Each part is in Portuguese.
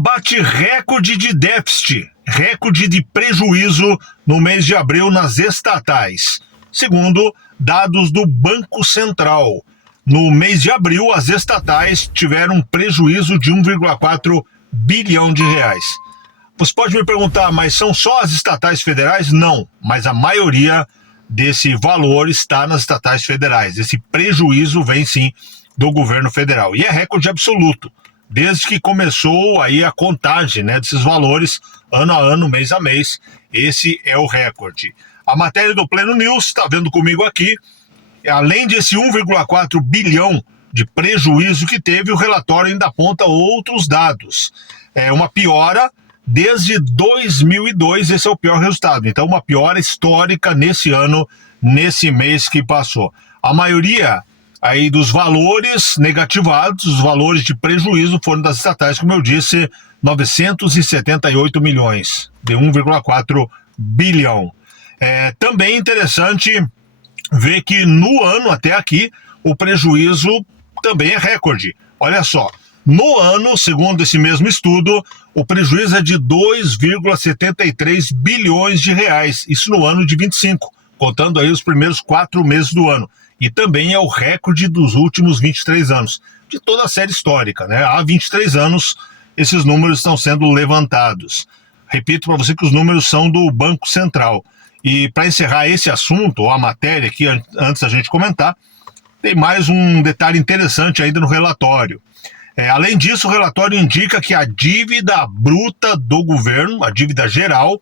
bate recorde de déficit, recorde de prejuízo no mês de abril nas estatais. Segundo dados do Banco Central, no mês de abril as estatais tiveram um prejuízo de 1,4 bilhão de reais. Você pode me perguntar, mas são só as estatais federais? Não, mas a maioria desse valor está nas estatais federais. Esse prejuízo vem sim do governo federal e é recorde absoluto. Desde que começou aí a contagem, desses valores, ano a ano, mês a mês, esse é o recorde. A matéria do Pleno News, está vendo comigo aqui, além desse 1,4 bilhão de prejuízo que teve, o relatório ainda aponta outros dados. É uma piora desde 2002, esse é o pior resultado. Então, uma piora histórica nesse ano, nesse mês que passou. A maioria aí dos valores negativados, os valores de prejuízo foram das estatais, como eu disse, 978 milhões, de 1,4 bilhão. Também interessante ver que no ano até aqui, o prejuízo também é recorde. Olha só, no ano, segundo esse mesmo estudo, o prejuízo é de 2,73 bilhões de reais, isso no ano de 25, contando aí os primeiros 4 meses do ano. E também é o recorde dos últimos 23 anos, de toda a série histórica, Há 23 anos esses números estão sendo levantados. Repito para você que os números são do Banco Central. E para encerrar esse assunto, ou a matéria aqui, antes da gente comentar, tem mais um detalhe interessante ainda no relatório. Além disso, o relatório indica que a dívida bruta do governo, a dívida geral,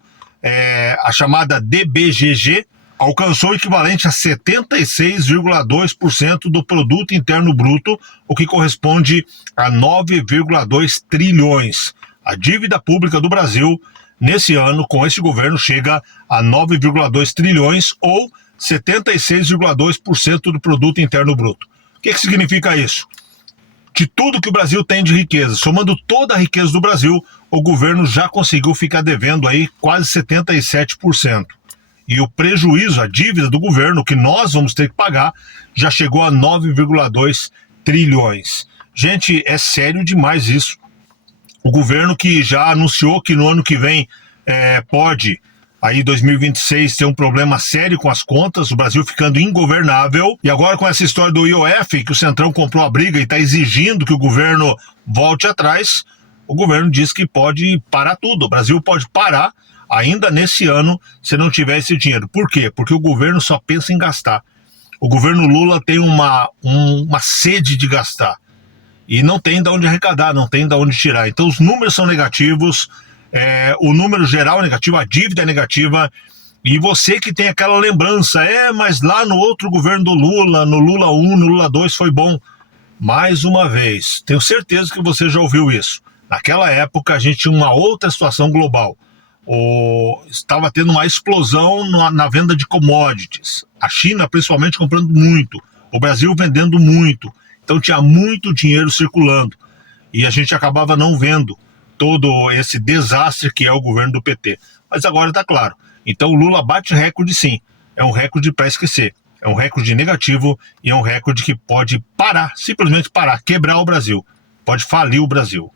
a chamada DBGG, alcançou o equivalente a 76,2% do produto interno bruto, o que corresponde a 9,2 trilhões. A dívida pública do Brasil, nesse ano, com esse governo, chega a 9,2 trilhões ou 76,2% do produto interno bruto. O que significa isso? De tudo que o Brasil tem de riqueza, somando toda a riqueza do Brasil, o governo já conseguiu ficar devendo aí quase 77%. E o prejuízo, a dívida do governo, que nós vamos ter que pagar, já chegou a 9,2 trilhões. Gente, é sério demais isso. O governo que já anunciou que no ano que vem pode, aí 2026, ter um problema sério com as contas, o Brasil ficando ingovernável. E agora com essa história do IOF, que o Centrão comprou a briga e está exigindo que o governo volte atrás, o governo diz que pode parar tudo. O Brasil pode parar ainda nesse ano, se não tiver esse dinheiro. Por quê? Porque o governo só pensa em gastar. O governo Lula tem uma sede de gastar. E não tem de onde arrecadar, não tem de onde tirar. Então os números são negativos, o número geral é negativo, a dívida é negativa. E você que tem aquela lembrança, mas lá no outro governo do Lula, no Lula 1, no Lula 2 foi bom. Mais uma vez, tenho certeza que você já ouviu isso. Naquela época a gente tinha uma outra situação global. Estava tendo uma explosão na venda de commodities. A China, principalmente, comprando muito. O Brasil vendendo muito. Então tinha muito dinheiro circulando. E a gente acabava não vendo todo esse desastre que é o governo do PT. Mas agora está claro. Então o Lula bate recorde sim. É um recorde para esquecer. É um recorde negativo e é um recorde que pode parar, simplesmente parar, quebrar o Brasil. Pode falir o Brasil.